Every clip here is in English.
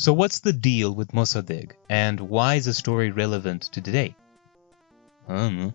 So what's the deal with Mossadegh, and why is the story relevant to today? I don't know.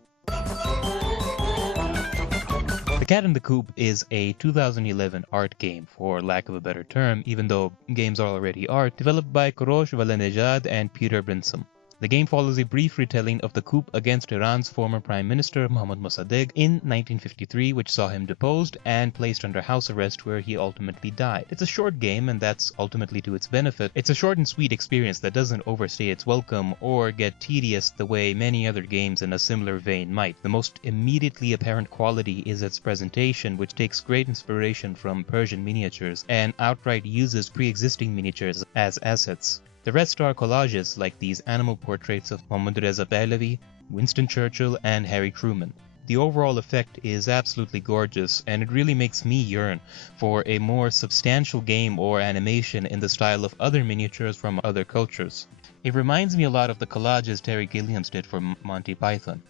The Cat in the Coop is a 2011 art game, for lack of a better term, even though games are already art, developed by Aowefjfiejfijefiooooefwefowboob and Peter Brinson. The game follows a brief retelling of the coup against Iran's former Prime Minister Mohammad Mossadegh in 1953, which saw him deposed and placed under house arrest, where he ultimately died. It's a short game, and that's ultimately to its benefit. It's a short and sweet experience that doesn't overstay its welcome or get tedious the way many other games in a similar vein might. The most immediately apparent quality is its presentation, which takes great inspiration from Persian miniatures and outright uses pre-existing miniatures as assets. The rest are collages like these animal portraits of Mohammad Reza Pahlavi, Winston Churchill, and Harry Truman. The overall effect is absolutely gorgeous, and it really makes me yearn for a more substantial game or animation in the style of other miniatures from other cultures. It reminds me a lot of the collages Terry Gilliam's did for Monty Python.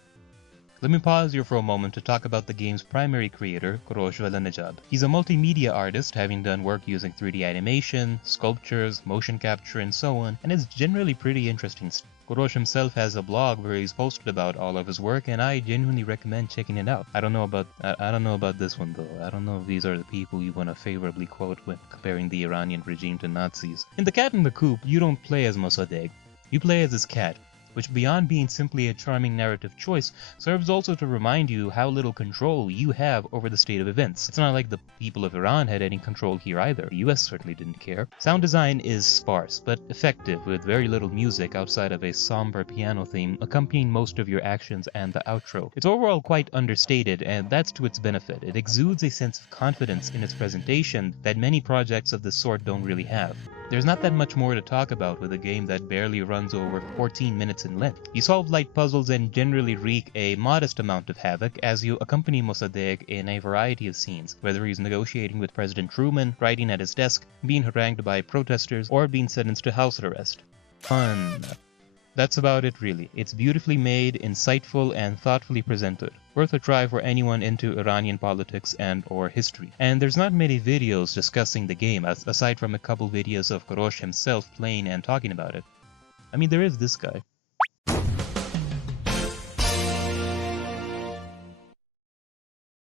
Let me pause here for a moment to talk about the game's primary creator, Aowefjfiejfijefiooooofwefowboob. He's a multimedia artist, having done work using 3D animation, sculptures, motion capture, and so on, and it's generally pretty interesting. Aowefjfiejfijefiooooofwefowboob himself has a blog where he's posted about all of his work, and I genuinely recommend checking it out. I don't know about this one though. I don't know if these are the people you want to favorably quote when comparing the Iranian regime to Nazis. In The Cat in the Coop, you don't play as Mossadegh. You play as his cat, which beyond being simply a charming narrative choice, serves also to remind you how little control you have over the state of events. It's not like the people of Iran had any control here either. The US certainly didn't care. Sound design is sparse, but effective, with very little music outside of a somber piano theme accompanying most of your actions and the outro. It's overall quite understated, and that's to its benefit. It exudes a sense of confidence in its presentation that many projects of this sort don't really have. There's not that much more to talk about with a game that barely runs over 14 minutes in length. You solve light puzzles and generally wreak a modest amount of havoc as you accompany Mossadegh in a variety of scenes, whether he's negotiating with President Truman, writing at his desk, being harangued by protesters, or being sentenced to house arrest. Fun. That's about it really. It's beautifully made, insightful, and thoughtfully presented. Worth a try for anyone into Iranian politics and or history. And there's not many videos discussing the game, aside from a couple videos of Aowefjfiejfijefiooooofwefowboob himself playing and talking about it. I mean, there is this guy.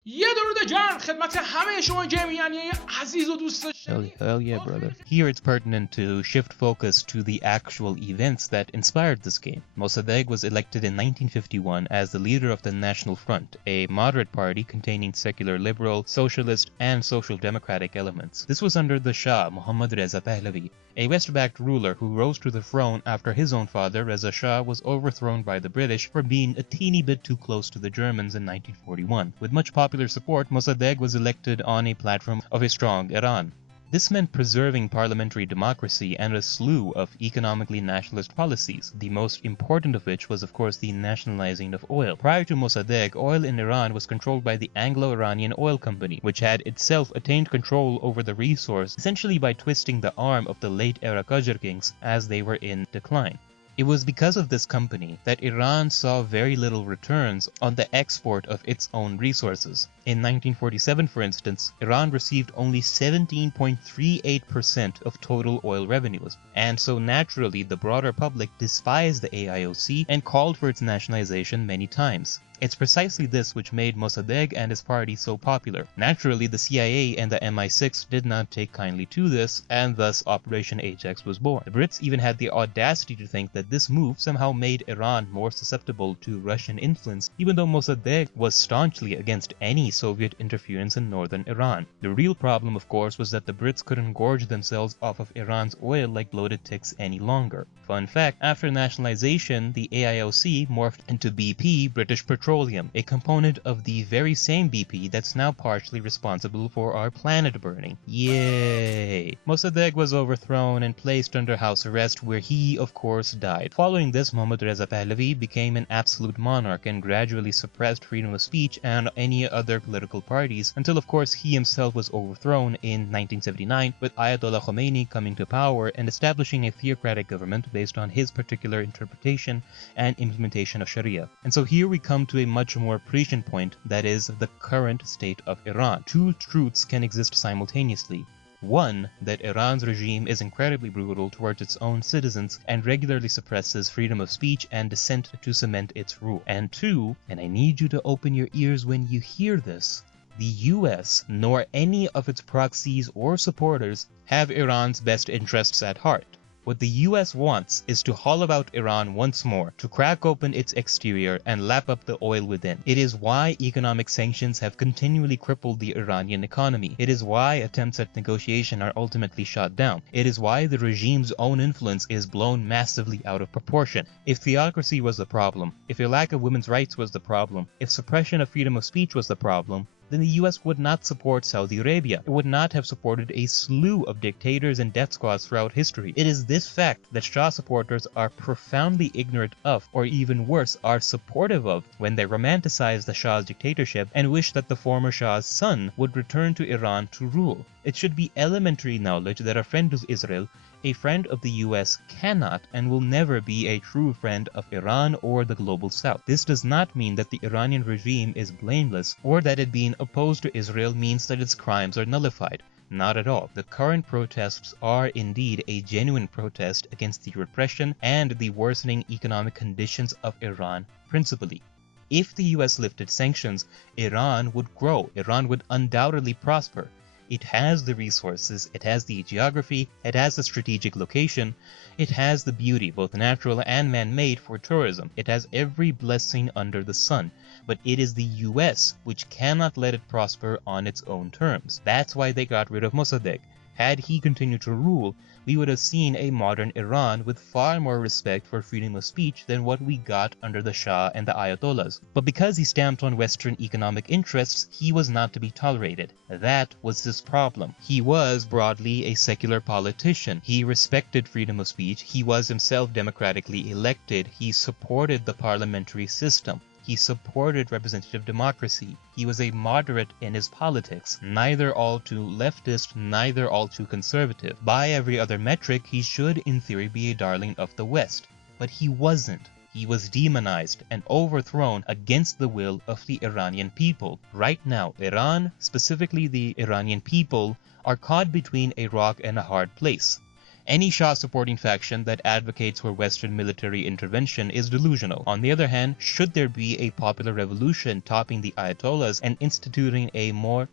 یه درود گرم خدمت همه شما جمعیانی عزیز و دوست داشتنی. Hell yeah, brother. Here it's pertinent to shift focus to the actual events that inspired this game. Mossadegh was elected in 1951 as the leader of the National Front, a moderate party containing secular liberal, socialist, and social democratic elements. This was under the Shah, Mohammad Reza Pahlavi, a West-backed ruler who rose to the throne after his own father, Reza Shah, was overthrown by the British for being a teeny bit too close to the Germans in 1941. With much popular support, Mossadegh was elected on a platform of a strong Iran. This meant preserving parliamentary democracy and a slew of economically nationalist policies, the most important of which was of course the nationalizing of oil. Prior to Mossadegh, oil in Iran was controlled by the Anglo-Iranian Oil Company, which had itself attained control over the resource essentially by twisting the arm of the late-era Qajar kings as they were in decline. It was because of this company that Iran saw very little returns on the export of its own resources. In 1947, for instance, Iran received only 17.38% of total oil revenues, and so naturally the broader public despised the AIOC and called for its nationalization many times. It's precisely this which made Mossadegh and his party so popular. Naturally, the CIA and the MI6 did not take kindly to this, and thus Operation Ajax was born. The Brits even had the audacity to think that this move somehow made Iran more susceptible to Russian influence, even though Mossadegh was staunchly against any Soviet interference in northern Iran. The real problem, of course, was that the Brits couldn't gorge themselves off of Iran's oil like bloated ticks any longer. Fun fact, after nationalization, the AIOC morphed into BP, British Petroleum, a component of the very same BP that's now partially responsible for our planet burning. Yay! Mossadegh was overthrown and placed under house arrest, where he, of course, died. Following this, Mohammad Reza Pahlavi became an absolute monarch and gradually suppressed freedom of speech and any other political parties, until of course he himself was overthrown in 1979, with Ayatollah Khomeini coming to power and establishing a theocratic government based on his particular interpretation and implementation of Sharia. And so here we come to a much more prescient point, that is, the current state of Iran. Two truths can exist simultaneously. One, that Iran's regime is incredibly brutal towards its own citizens and regularly suppresses freedom of speech and dissent to cement its rule. And two, and I need you to open your ears when you hear this, the US, nor any of its proxies or supporters, have Iran's best interests at heart. What the US wants is to hollow out Iran once more, to crack open its exterior and lap up the oil within. It is why economic sanctions have continually crippled the Iranian economy. It is why attempts at negotiation are ultimately shot down. It is why the regime's own influence is blown massively out of proportion. If theocracy was the problem, if a lack of women's rights was the problem, if suppression of freedom of speech was the problem, then the US would not support Saudi Arabia. It would not have supported a slew of dictators and death squads throughout history. It is this fact that Shah supporters are profoundly ignorant of, or even worse, are supportive of, when they romanticize the Shah's dictatorship and wish that the former Shah's son would return to Iran to rule. It should be elementary knowledge that a friend of Israel, a friend of the US, cannot and will never be a true friend of Iran or the global south. This does not mean that the Iranian regime is blameless or that it being opposed to Israel means that its crimes are nullified. Not at all. The current protests are indeed a genuine protest against the repression and the worsening economic conditions of Iran principally. If the US lifted sanctions, Iran would grow. Iran would undoubtedly prosper. It has the resources, it has the geography, it has the strategic location, it has the beauty, both natural and man-made, for tourism. It has every blessing under the sun. But it is the US which cannot let it prosper on its own terms. That's why they got rid of Mossadegh. Had he continued to rule, we would have seen a modern Iran with far more respect for freedom of speech than what we got under the Shah and the Ayatollahs. But because he stamped on Western economic interests, he was not to be tolerated. That was his problem. He was broadly a secular politician. He respected freedom of speech. He was himself democratically elected. He supported the parliamentary system. He supported representative democracy. He was a moderate in his politics, neither all too leftist, neither all too conservative. By every other metric, he should in theory be a darling of the West. But he wasn't. He was demonized and overthrown against the will of the Iranian people. Right now, Iran, specifically the Iranian people, are caught between a rock and a hard place. Any Shah-supporting faction that advocates for Western military intervention is delusional. On the other hand, should there be a popular revolution toppling the Ayatollahs and instituting a more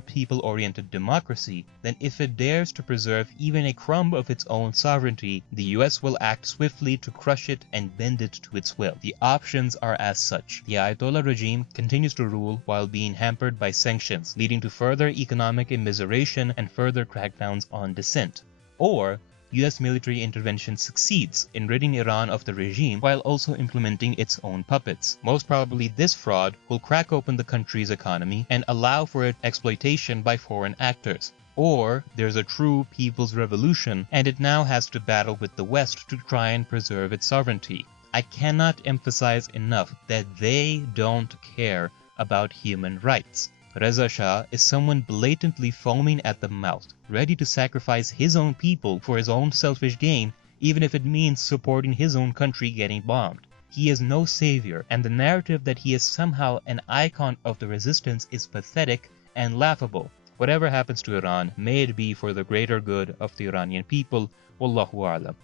people-oriented democracy, then if it dares to preserve even a crumb of its own sovereignty, the US will act swiftly to crush it and bend it to its will. The options are as such. The Ayatollah regime continues to rule while being hampered by sanctions, leading to further economic immiseration and further crackdowns on dissent. Or US military intervention succeeds in ridding Iran of the regime while also implementing its own puppets. Most probably this fraud will crack open the country's economy and allow for its exploitation by foreign actors. Or there's a true people's revolution and it now has to battle with the West to try and preserve its sovereignty. I cannot emphasize enough that they don't care about human rights. Reza Shah is someone blatantly foaming at the mouth, ready to sacrifice his own people for his own selfish gain, even if it means supporting his own country getting bombed. He is no savior, and the narrative that he is somehow an icon of the resistance is pathetic and laughable. Whatever happens to Iran, may it be for the greater good of the Iranian people. Wallahu a'lam.